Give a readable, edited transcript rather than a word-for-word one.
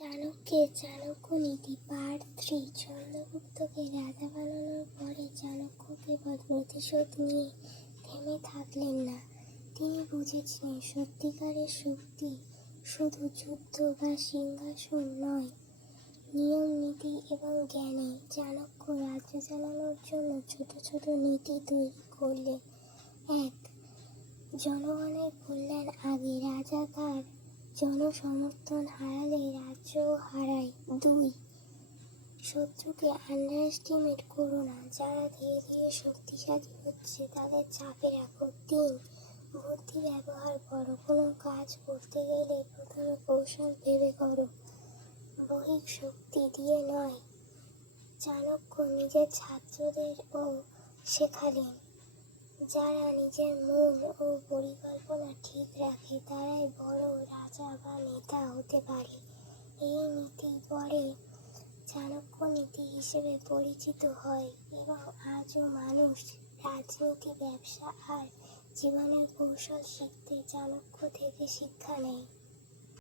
চাণক্যের চাণক্য নীতি পার্ট 3। চন্দ্রগুপ্তকে রাজা বানানোর পরে চাণক্য কেবল প্রতিশোধ নিয়ে থেমে থাকলেন না। তিনি বুঝেছিলেন সত্যিকারের শক্তি শুধু যুদ্ধ বা সিংহাসন নয়, নিয়ম নীতি এবং জ্ঞানে। চাণক্য রাজ্য চালানোর জন্য ছোট ছোট নীতি তৈরি করলেন। 1. জনগণের কল্যাণ আগে। রাজা তার জনসমর্থন হারালে রাজ্যও হারায়। 2. শত্রুকে আন্ডার এস্টিমেট করো না। যারা ধীরে ধীরে শক্তিশালী হচ্ছে তাদের চাপে রাখো। 3. বুদ্ধি ব্যবহার করো। কোনো কাজ করতে গেলে প্রথমে কৌশল ভেবে করো, বহিক শক্তি দিয়ে নয়। চাণক্য নিজের ছাত্রদেরও শেখালেন, যারা নিজের মন ও পরিকল্পনা ঠিক রাখে তারাই বড় রাজা বা নেতা হতে পারে। এই নীতি পরে চাণক্য নীতি হিসেবে পরিচিত হয় এবং আজও মানুষ রাজনীতি, ব্যবসা আর জীবনের কৌশল শিখতে চাণক্য থেকে শিক্ষা নেয়।